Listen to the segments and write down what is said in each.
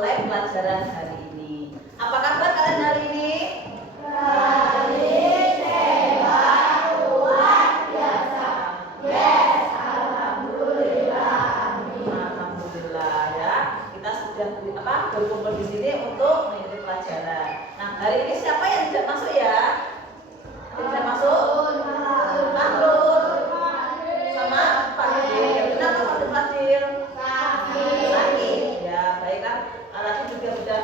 memulai pelajaran hari ini. Apa kabar kalian hari ini? Baik, sehat, luar biasa. Yes, alhamdulillah. Amin. Alhamdulillah ya. Kita sudah berkumpul di sini untuk mengikuti pelajaran. Nah, hari ini siapa yang tidak masuk ya? Tidak masuk? Maklum. Sama Fadil. Kenapa Fadil? Sakit. Ya, baiklah. Tadi juga sudah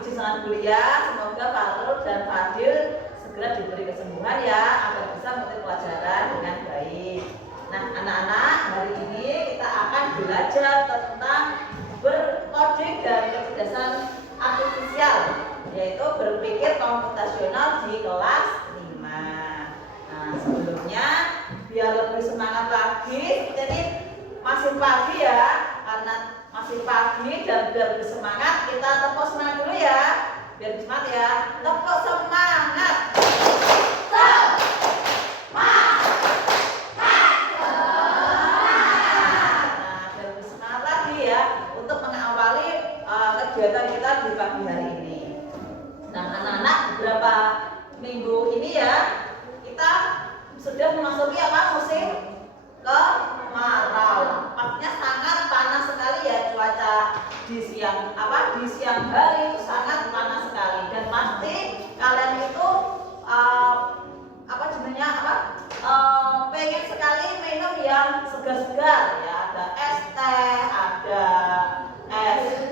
izin sangat kuliah. Semoga Farul dan Fadil segera diberi kesembuhan ya, agar bisa mengikuti pelajaran dengan baik. Nah, anak-anak, hari ini kita akan belajar tentang berkode dan kecerdasan artifisial, yaitu berpikir komputasional di kelas 5. Nah, sebelumnya biar lebih semangat lagi, jadi masih pagi ya, karena masih pagi dan biar lebih semangat, kita tepuk semangat dulu ya, biar semangat ya, tepuk semangat. Kegiatan kita di pagi hari ini. Nah, anak-anak, beberapa minggu ini ya kita sudah memasuki musim kemarau. Pastinya sangat panas sekali ya cuaca di siang hari itu sangat panas sekali, dan pasti kalian itu pengen sekali minum yang segar-segar ya, ada es teh, ada es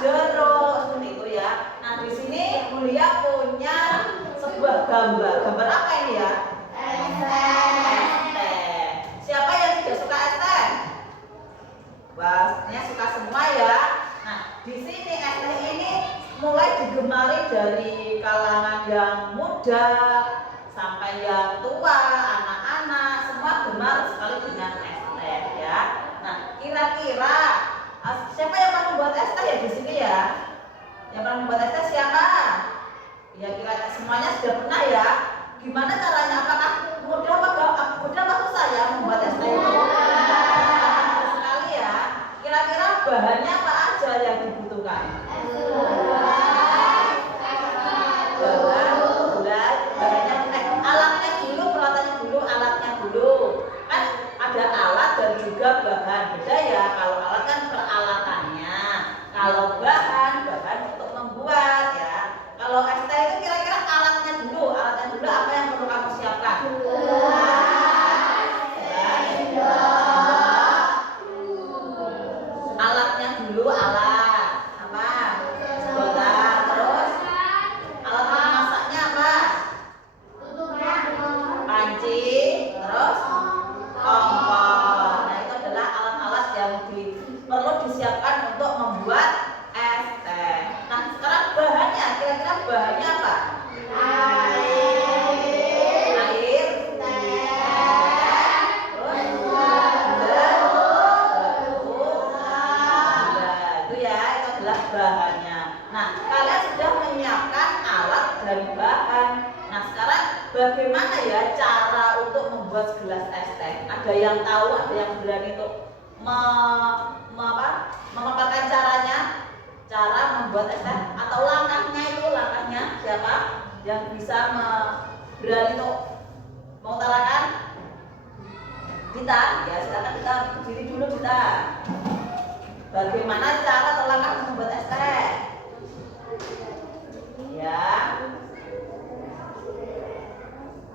jeruk seperti itu ya. Nah, di sini Mulia punya sebuah gambar. Gambar apa ini ya? Es teh. Siapa yang tidak suka es teh? Pastinya suka semua ya. Nah, di sini es teh ini mulai digemari dari kalangan yang muda sampai yang tua, anak-anak, semua gemar sekali dengan es teh ya. Nah, kira-kira siapa yang pernah membuat es teh ya di sini ya? Yang pernah membuat es teh siapa? Ya, kira semuanya sudah pernah ya. Gimana caranya? Apakah mudah apa susah ya membuat es teh itu? Mudah sekali ya. Kira-kira bahannya apa aja yang dibutuhkan? Alatnya dulu, peralatannya dulu, alatnya dulu. Kan ada alat dan juga bahan. Beda ya, kalau alat kan peralatannya, kalau bahan untuk membuat ya. Kalau es teh itu kira-kira alatnya dulu apa yang perlu kamu siapkan? Alatnya dulu, alat apa? Sedotan. Terus alat memasaknya apa? Panci. Terus kompor. Nah, itu adalah alat-alat yang perlu disiapkan untuk membuat es teh. Nah, sekarang bahannya, kira-kira bahannya apa? Air, terus itu ya, itu adalah bahannya. Nah, kalian sudah menyiapkan alat dan bahan. Nah, sekarang bagaimana ya cara untuk membuat segelas es teh? Ada yang tahu, ada yang berani untuk memaparkan caranya, cara membuat es teh atau langkahnya siapa yang bisa berani untuk mengutarakan? Kita ya, silakan kita berdiri dulu kita. Bagaimana cara terlangkah membuat es teh?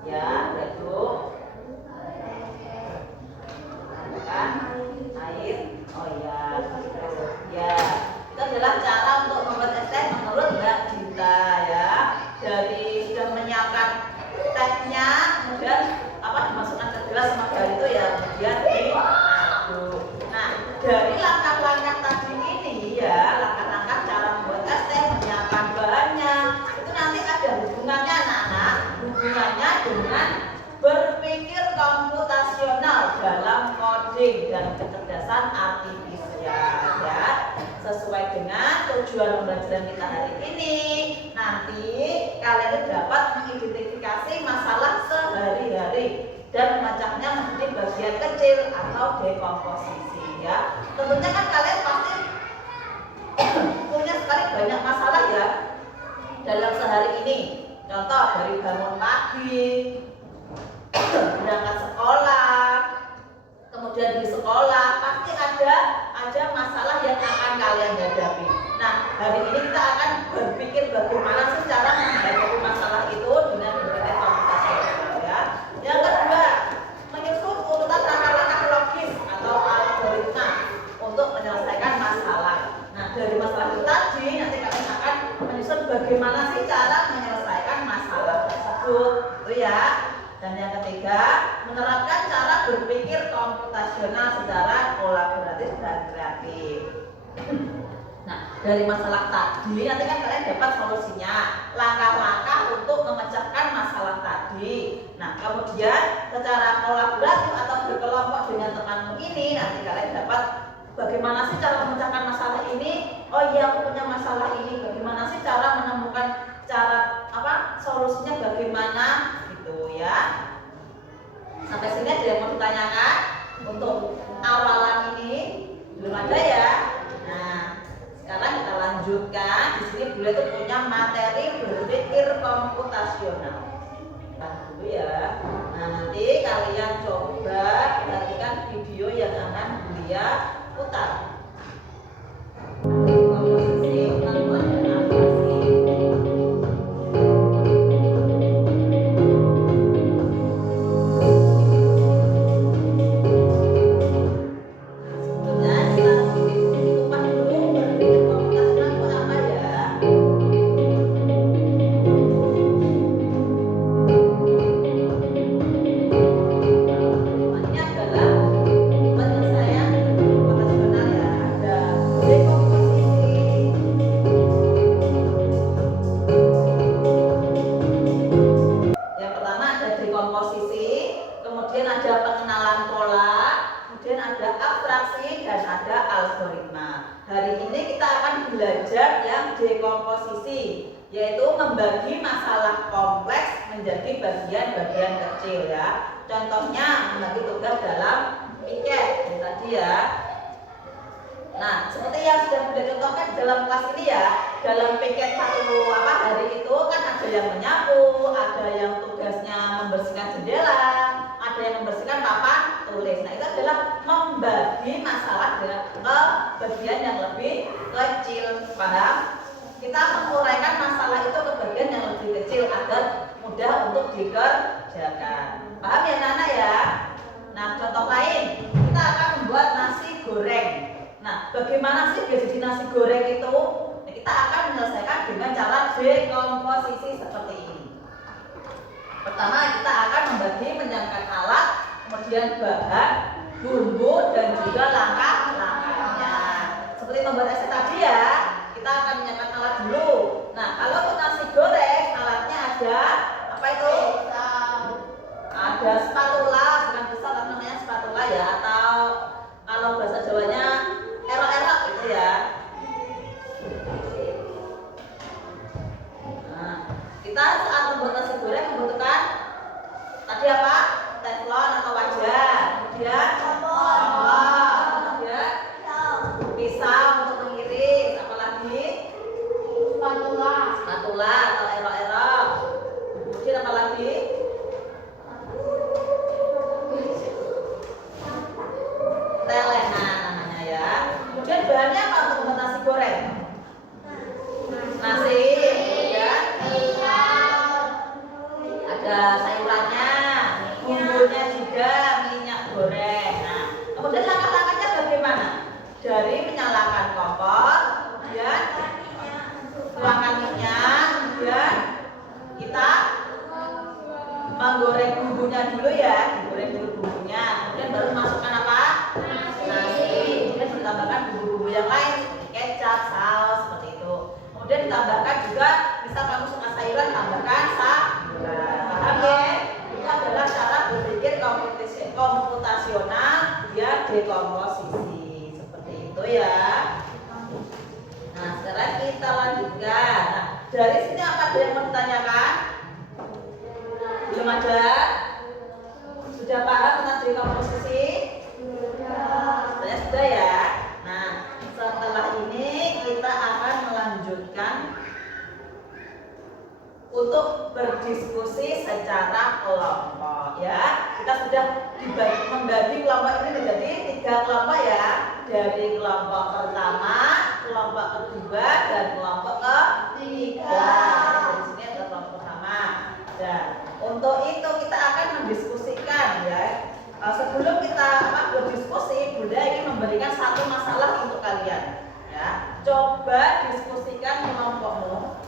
Ya, aduk. Kan air. Oh ya, gitu. Ya, itu adalah cara untuk membuat es teh menurut Mbak Dita ya. Dari sudah menyiapkan tehnya, kemudian dimasukkan ke gelas sama garam itu ya, kemudian diaduk. Nah, dari langkah-langkah tadi ini ya, langkah-langkah cara membuat es teh, menyiapkan bahannya, itu nanti ada hubungannya anak-anak, hubungannya dengan berpikir komputasional dalam coding dan kecerdasan artifisial ya, sesuai dengan tujuan pembelajaran kita hari ini. Nanti kalian dapat mengidentifikasi masalah sehari-hari dan memecahnya menjadi bagian kecil atau dekomposisi ya. Tentunya kan kalian pasti hari ini kita akan berpikir bagaimana sih cara menghadapi masalah itu dengan berbagai komputasi ya. Yang kedua, menyusun urutan langkah-langkah logis atau algoritma untuk menyelesaikan masalah. Nah, dari masalah itu tadi nanti kalian akan menyusun bagaimana sih cara menyelesaikan masalah tersebut, itu ya. Dan yang ketiga, menerapkan cara berpikir komputasional secara kolaboratif dan kreatif. Nah, dari masalah tadi nanti kan kalian dapat solusinya, langkah-langkah untuk memecahkan masalah tadi. Nah, kemudian secara kolaboratif atau berkelompok dengan temanmu ini nanti kalian dapat bagaimana sih cara memecahkan masalah ini. Oh iya, aku punya masalah ini. Bagaimana sih cara menemukan cara solusinya bagaimana gitu ya. Sampai sini ada yang mau ditanyakan untuk awalan ini? Belum ada ya. Nah, sekarang kita lanjutkan. Di sini beliau itu punya materi berpikir komputasional. Dulu ya. Nah, nanti kalian coba perhatikan video yang akan beliau putar. Belajar yang dekomposisi, yaitu membagi masalah kompleks menjadi bagian-bagian kecil ya. Contohnya membagi tugas dalam piket ini tadi ya. Nah, seperti yang sudah Bunda contohkan dalam kelas ini ya, dalam piket satu hari itu kan ada yang menyapu, ada yang tugasnya membersihkan jendela, ada yang membersihkan papan tulis. Nah, itu adalah membagi masalah ke bagian yang lebih kecil, paham? Kita menguraikan masalah itu ke bagian yang lebih kecil agar mudah untuk dikerjakan. Paham ya anak-anak ya? Nah, contoh lain, kita akan membuat nasi goreng. Nah, bagaimana sih biar jadi nasi goreng itu? Nah, kita akan menyelesaikan dengan cara dekomposisi seperti ini. Pertama, kita akan membagi menyiapkan alat, kemudian bahan, bumbu, dan juga langkah-langkahnya. Seperti membuat es tadi ya, kita akan menyiapkan alat dulu. Nah, kalau untuk nasi goreng, alatnya ada apa itu? Ada spatula, bukan pisau tapi namanya spatula ya, atau kalau bahasa Jawanya erok-erok gitu ya. Nah, kita saat membuat nasi goreng membutuhkan tadi apa? Teflon atau wajan, kemudian kompor, kemudian pisau untuk mengiris, apalagi spatula atau erok-erok, kemudian apalagi telenan namanya ya. Kemudian bahannya apa untuk membuat nasi goreng? Nasi, kemudian ada sayurannya, bumbunya juga, minyak goreng. Nah, kemudian langkah-langkahnya bagaimana? Dari menyalakan kompor, kemudian tuangkan minyak, kemudian kita menggoreng bumbunya dulu ya, digoreng dulu bumbunya, kemudian baru masukkan apa? Nasi, kemudian ditambahkan bumbu-bumbu yang lain seperti kecap, saus, seperti itu. Kemudian ditambahkan juga, misal kamu suka sayuran, tambahkan sayuran. Paham ya? Itu adalah cara berpikir komputasional dia dekomposisi seperti itu ya. Nah, sekarang kita lanjutkan. Nah, dari sini apa ada yang mau ditanyakan? Belum ada? Sudah paham tentang dekomposisi? Sudah ya. Nah, setelah ini kita akan melanjutkan untuk berdiskusi secara kelompok ya. Kita sudah membagi kelompok ini menjadi 3 kelompok ya. Dari kelompok pertama, kelompok kedua kedua dan kelompok ketiga. Di sini ada kelompok pertama. Dan untuk itu kita akan mendiskusikan ya. Sebelum kita berdiskusi, Bunda ingin memberikan satu masalah untuk kalian. Ya, coba diskusikan kelompokmu.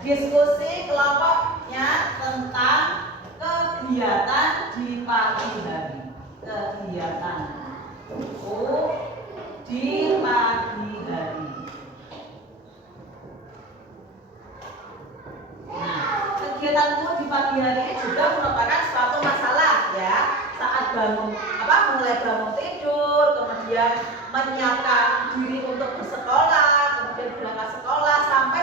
Diskusi kelompoknya tentang kegiatan di pagi hari. Kegiatan di pagi hari. Nah, kegiatanmu di pagi hari ini juga merupakan suatu masalah ya. Saat mulai bangun tidur, kemudian menyiapkan diri untuk bersekolah, kemudian berangkat sekolah sampai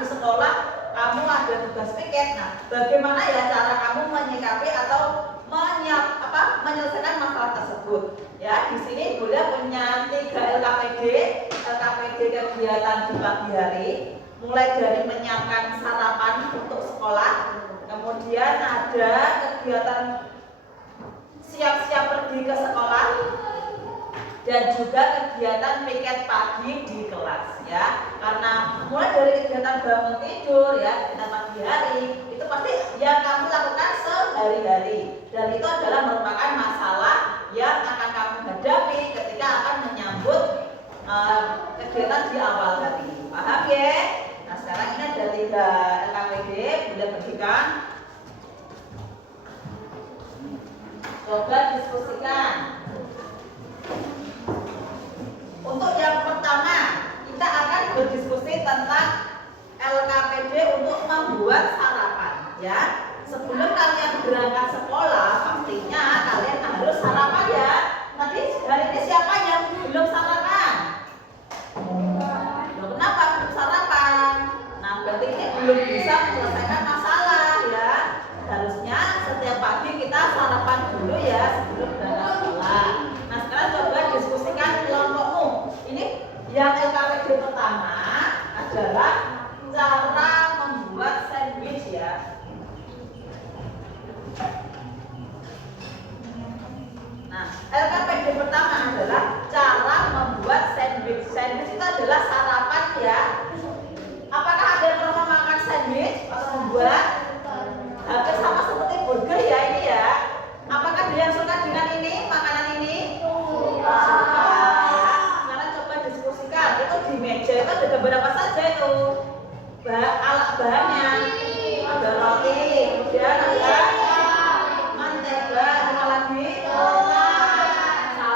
di sekolah kamu ada tugas piket. Nah, bagaimana ya cara kamu menyikapi atau menyelesaikan masalah tersebut? Ya, di sini Bunda punya 3 LKPD kegiatan di pagi hari. Mulai dari menyiapkan sarapan untuk sekolah, kemudian ada kegiatan siap-siap pergi ke sekolah, dan juga kegiatan piket pagi di kelas ya. Karena mulai dari kegiatan bangun tidur ya, kegiatan pagi hari itu pasti yang kamu lakukan sehari-hari, dan itu adalah merupakan masalah yang akan kamu hadapi ketika akan menyambut kegiatan di awal hari. Paham ya? Nah, sekarang ini ada 3 LKPD, Bunda bagikan. Coba diskusikan. Untuk yang pertama, kita akan berdiskusi tentang LKPD untuk membuat sarapan ya. Sebelum kalian berangkat sekolah, pastinya kalian harus sarapan ya. Tadi hari ini siapa yang belum sarapan? Loh, kenapa belum sarapan? Nah, berarti ini belum bisa menyelesaikan masalah ya. Harusnya setiap pagi kita sarapan dulu ya sebelum berangkat sekolah. Nah, sekarang coba diskusikan kelompokmu. Ini yang LKPD pertama adalah cara membuat sandwich ya. Nah, LKPD pertama adalah cara membuat sandwich. Sandwich itu adalah sarapan ya. Apakah ada yang pernah makan sandwich atau membuat? Hampir sama seperti burger ya ini ya. Apakah dia suka dengan ini, makanan ini? Suka. Sekarang coba diskusikan. Itu di meja itu ada gambar apa saja itu? Alat bahannya. Ada roti, kemudian ada mentega, apa lagi? Saus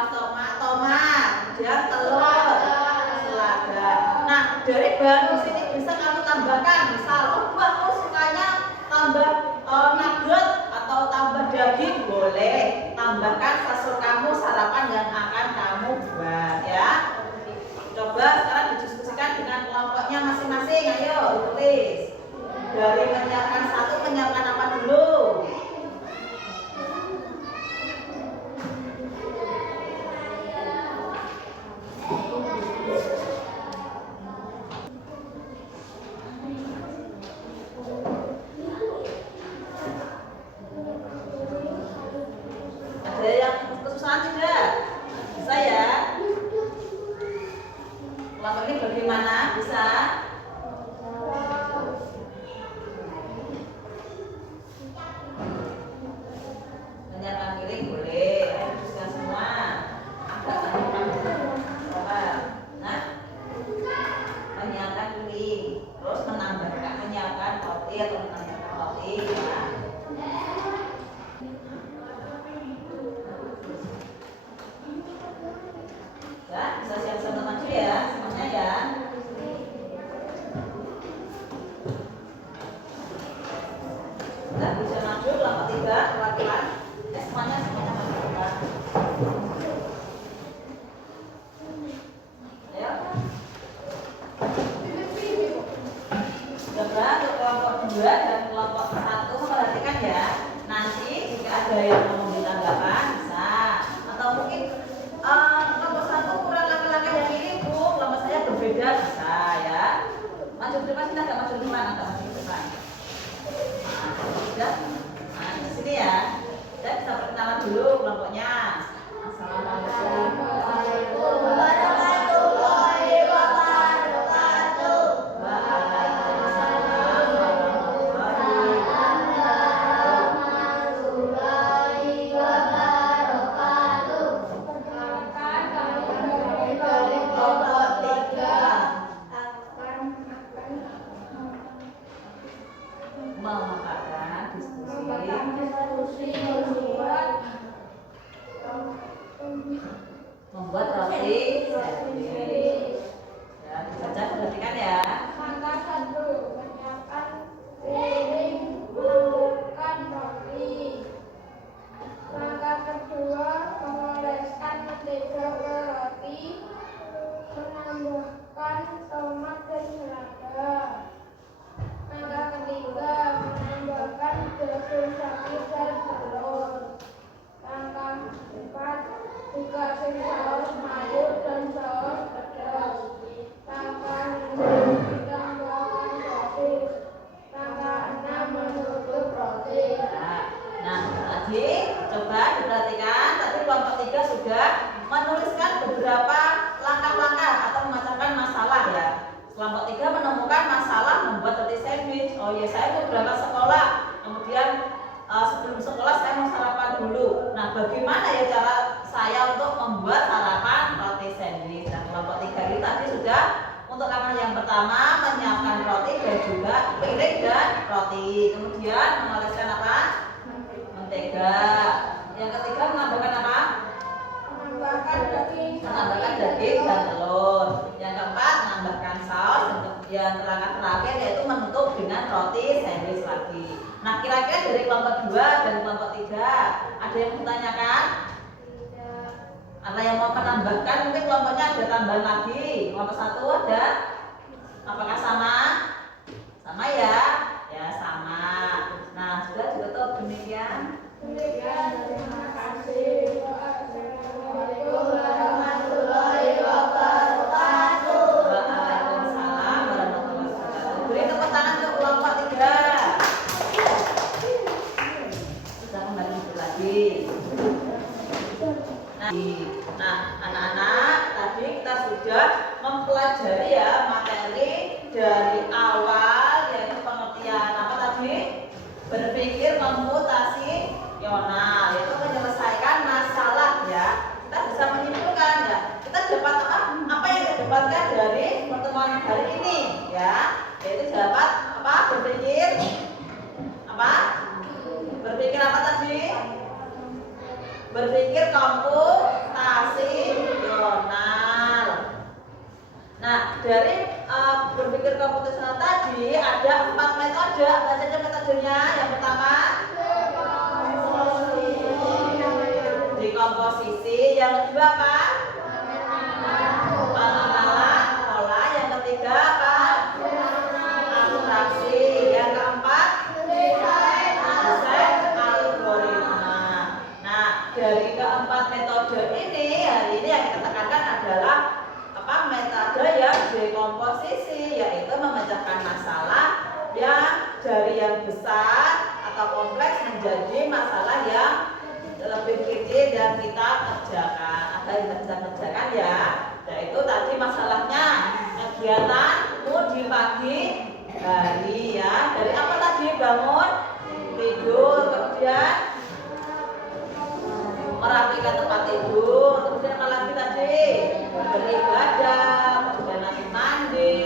tomat, kemudian telur, selada. Nah, dari bahan di sini bisa kamu tambahkan. Misal, kamu sukanya tambah nugget atau tambah daging, boleh. Tambahkan sesuai kamu sarapan yang akan kamu buat ya. Coba sekarang didiskusikan dengan kelompoknya masing-masing. Ayo tulis. Dari menyiapkan satu, menyiapkan apa dulu? Ada yang kesusahan tidak? Bisa ya? Kelompok ini bagaimana? Bisa? Menyiapkan piring boleh. Bisa semua. Nah, menyiapkan piring. Terus menyiapkan roti atau menambahkan roti ya. Ya, bisa siap-siap maju ya, semuanya ya. Nah, bisa maju kelompok 3, perwakilan. Semuanya maju ya. Ayo. Coba untuk kelompok 2 dan kelompok 1 perhatikan ya. Nanti jika ada yang mau ditambahkan bisa, atau mungkin kelompok 1 kurang laki-laki yang ini Bu, kelompok saya berbeda saus mayur dan saus pedas. Langkah 5 ditambahkan roti. Langkah 6 menutup roti. Nah, tadi coba diperhatikan, tadi kelompok 3 sudah menuliskan beberapa langkah-langkah atau memecahkan masalah ya. Kelompok 3 menemukan masalah membuat roti sandwich. Oh ya, saya mau berangkat sekolah, kemudian sebelum sekolah saya mau sarapan dulu. Nah, bagaimana ya cara saya untuk membuat sarapan roti sandwich? Nah, kelompok 3 ini tadi sudah untuk langkah yang pertama menyiapkan roti dan juga piring dan roti. Kemudian mengoleskan apa? Mentega. Yang ketiga menambahkan apa? Menambahkan daging Dan telur. Yang keempat menambahkan saus. Dan kemudian langkah terakhir yaitu menutup dengan roti sandwich lagi. Nah, kira-kira dari kelompok 2 dan kelompok 3 ada yang menanyakan? Ada yang mau menambahkan? Mungkin kelompoknya ada tambahan lagi. Kelompok 1 ada? Apakah sama? Sama ya? Ya, sama. Nah, sudah ditutup demikian. Terima kasih. Assalamualaikum warahmatullahi wabarakatuh. Waalaikumsalam warahmatullahi wabarakatuh. Beri tepuk tangan untuk kelompok 3. Sudah kembali duduk lagi. Nah, anak-anak, tadi kita sudah mempelajari ya materi dari awal, yaitu pengertian apa tadi? Berpikir komputasional, yaitu menyelesaikan masalah ya. Kita bisa menyimpulkan ya. Kita dapat apa yang kita dapatkan dari pertemuan hari ini ya, yaitu dapat apa? Berpikir apa? Berpikir apa tadi? Berpikir komputasional. Nah, dari berpikir komputasional tadi ada 4 metode. Apa saja metodenya? Yang pertama dekomposisi. Yang kedua apa? Pengenalan pola. Yang ketiga apa? Abstraksi. Yang keempat desain algoritma. Nah, dari keempat metode ini, hari ini yang kita tekankan adalah metode yang dekomposisi, yaitu memecahkan masalah yang dari yang besar atau kompleks menjadi masalah yang lebih kecil dan kita kerjakan. Ada yang kita bisa kerjakan ya, yaitu tadi masalahnya kegiatan di pagi hari ya. Dari apa tadi? Bangun, tidur, kemudian merapikan tempat tidur, kemudian apa lagi tadi? Beribadah, kemudian nanti mandi,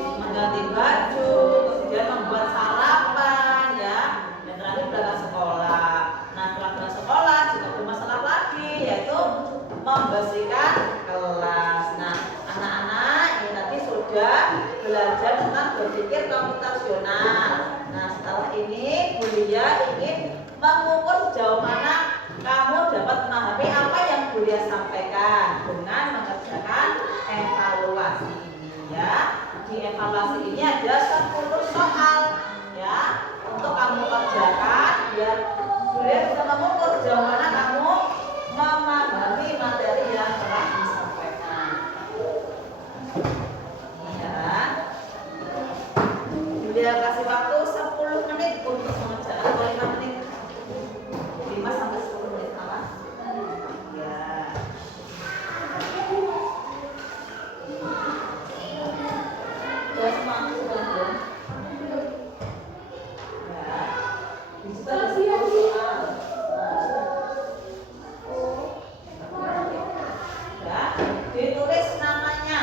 mengganti baju, kemudian membuat sarapan ya, dan terakhir berangkat sekolah. Nah, setelah berangkat sekolah juga ada masalah lagi, yaitu membersihkan kelas. Nah, anak-anak ini tadi sudah belajar tentang berpikir komputasional. Nah, setelah ini Bu Lia ingin mengukur sejauh mana kamu dapat memahami apa yang Bu Lia sampaikan dengan mengerjakan evaluasi ini ya. Di evaluasi ini ada 10 soal ya untuk kamu kerjakan biar Bu Lia bisa mengukur sejauh mana kamu memahami materi yang telah disampaikan. Ya. Bu Lia kasih waktu 10 menit untuk mengerjakan atau 5 menit. 5 sampai 10 menit apa? Ya. Sudah semangat sudah belum? Ya. Di situ ada 10 soal. Ya, ditulis namanya.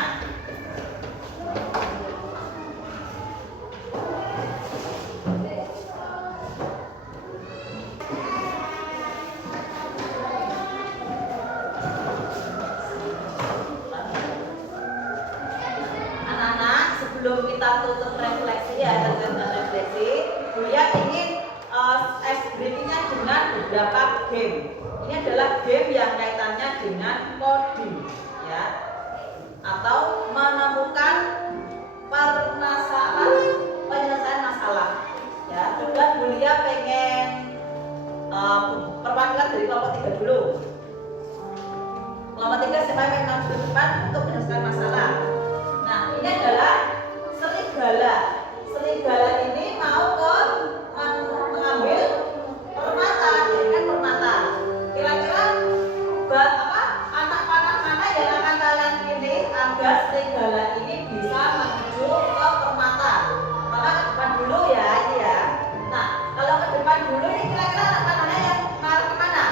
Sebelum kita tutup refleksi ya, dengan refleksi, Bu Lia ingin ice breakingnya dengan beberapa game. Ini adalah game yang kaitannya dengan coding, ya, atau menemukan penyelesaian masalah. Ya, coba Bu Lia pengen perwakilan dari kelompok 3 dulu Kelompok 3 siapa yang maju ke depan untuk menyelesaikan masalah. Nah, ini adalah serigala. Serigala ini mau mengambil permata, ya kan permata. Kira-kira anak panah mana yang akan kalian pilih agar serigala ini bisa menuju ke permata? Maka ke depan dulu ya, ini ya. Nah, kalau ke depan dulu ini kira-kira anak panahnya yang mengarah kemana?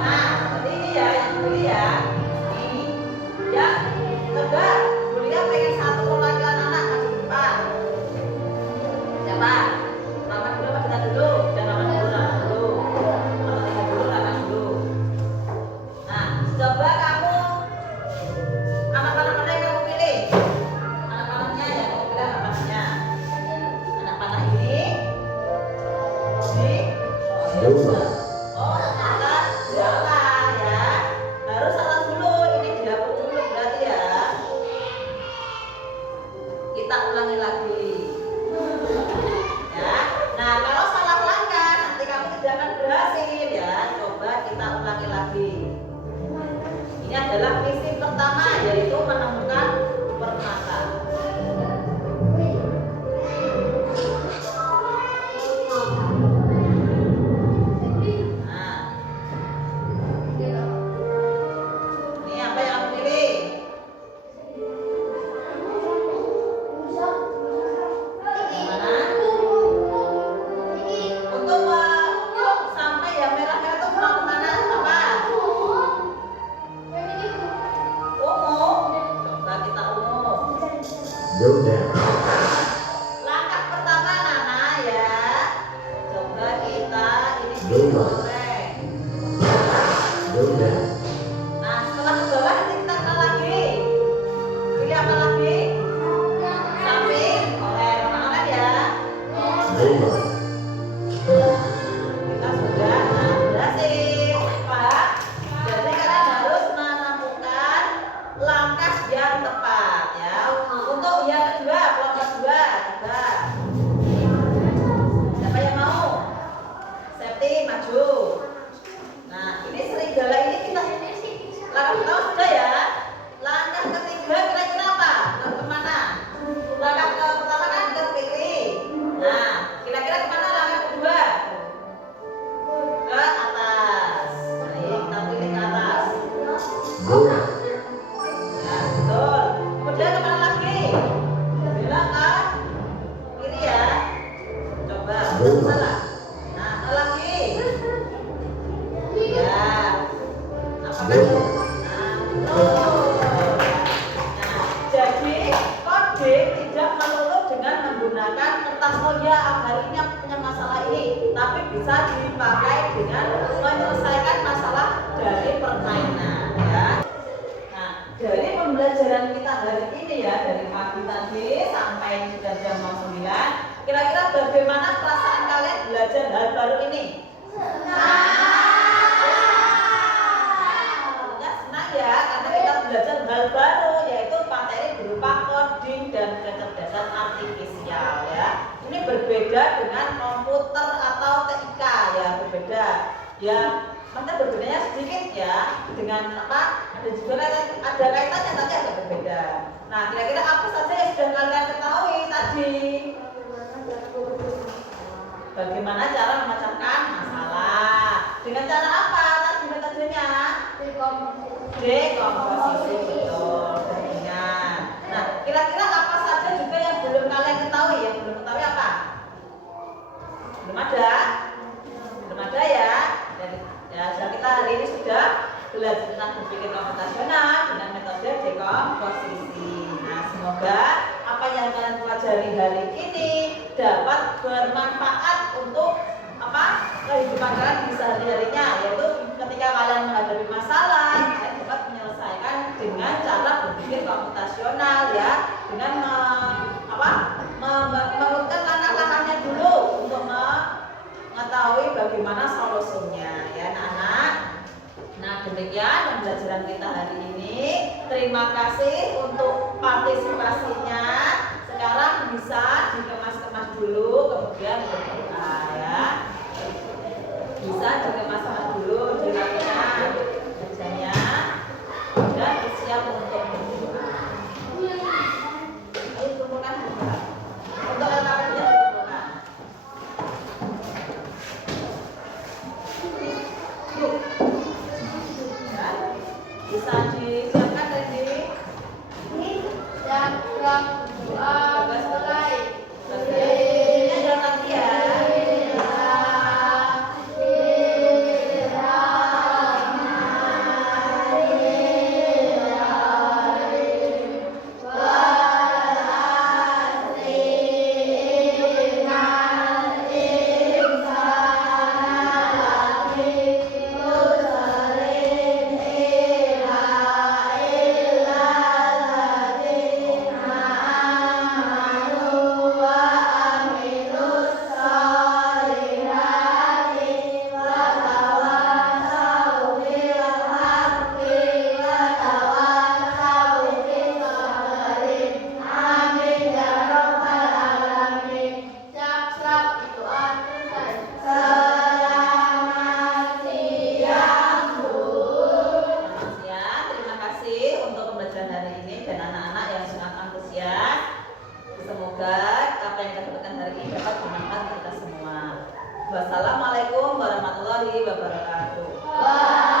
Nah, seperti ini ya, yang dulu ya. Ini ya, coba Julia pengen satu perwakilan anak maju ke depan. Siapa? Mama dulu apa kita dulu? Dan mama dulu, mama dulu. Mama tiga dulu, mama dulu. Nah, coba kamu anak panah mana yang kamu pilih? Anak panahnya yang kamu pilih anak panahnya. Anak panah ini. Oh, ternyata salah ya. Harus salah dulu. Ini dihapus dulu berarti ya. Kita ulangi lagi. Ya. Nah, kalau salah langkah nanti kamu tidak akan berhasil ya. Coba kita ulangi lagi. Ini adalah misi pertama yaitu menemukan permata. Nah, ini apa yang kamu pilih? Yang mana? Untuk sampai yang merah-merah itu mau kemana? Apa? Ungu. Coba kita ungu. Langkah pertama Nana ya. Coba kita ini goreng. Nah, setelah ke bawah nanti kita kena lagi. Pilih apa lagi? Samping. Oleh ya. Kita sudah berhasil. Pak. Jadi kalian harus menemukan langkah yang tepat ya. Untuk yang kedua, kelompok 2, coba. Siapa yang mau? Septi maju. Nah, ini serigala ini kita langkah pertama sudah ya. Langkah ketiga kira-kira apa? Langkah kemana? Langkah pertama kan ke kiri. Nah, kira-kira kemana langkah kedua? Ke atas. Baik, kita pilih ke atas. Nah, betul. Kemudian kemana lagi? Bilang ke kiri ya. Coba, salah. Nah, ke lagi. Ya. Apakah? Nah, betul. Nah, jadi coding tidak melulu dengan menggunakan kertas ya hari ini aku punya masalah ini, tapi bisa dipakai dengan menyelesaikan masalah dari permainan ya. Nah, dari pembelajaran kita hari ini ya, dari pagi tadi sampai sudah jam 9, kira-kira bagaimana perasaan kalian belajar hal baru ini? Senang ya, karena kita belajar hal baru yaitu materi berupa coding dan kecerdasan artifisial ya. Ini berbeda dengan komputer atau TIK ya, berbeda ya. Mungkin berbedanya sedikit ya, dengan apa? Ada juga ada kaitannya tapi agak berbeda. Nah, kira-kira apa saja yang sudah kalian ketahui tadi? Bagaimana cara memecahkan masalah? Dengan cara apa tadi metodenya? Dekomposisi, betul. Nah, kira-kira apa saja juga yang belum kalian ketahui? Yang belum ketahui apa? Belum ada? Belum ada ya? Ya, kita hari ini sudah belajar tentang berpikir komputasional dengan metode dekomposisi. Nah, semoga apa yang kalian pelajari hari ini dapat bermanfaat untuk kehidupan kalian di sehari-harinya, yaitu ketika kalian menghadapi masalah, kalian dapat menyelesaikan dengan cara berpikir komputasional ya, dengan melakukan langkah-langkahnya dulu untuk mengetahui bagaimana solusinya ya anak-anak. Nah, demikian pembelajaran kita hari ini. Terima kasih untuk partisipasinya. Sekarang bisa dikemas-kemas dulu, kemudian berdoa ya. Bisa dikemas-kemas dulu. Bisa disiapkan Randy. Dan doa mulai. Ini adalah nanti ya. Selamat siang, terima kasih untuk pembelajaran hari ini dan anak-anak yang sangat antusias. Semoga apa yang kita dapatkan hari ini dapat bermanfaat untuk kita semua. Wassalamualaikum warahmatullahi wabarakatuh.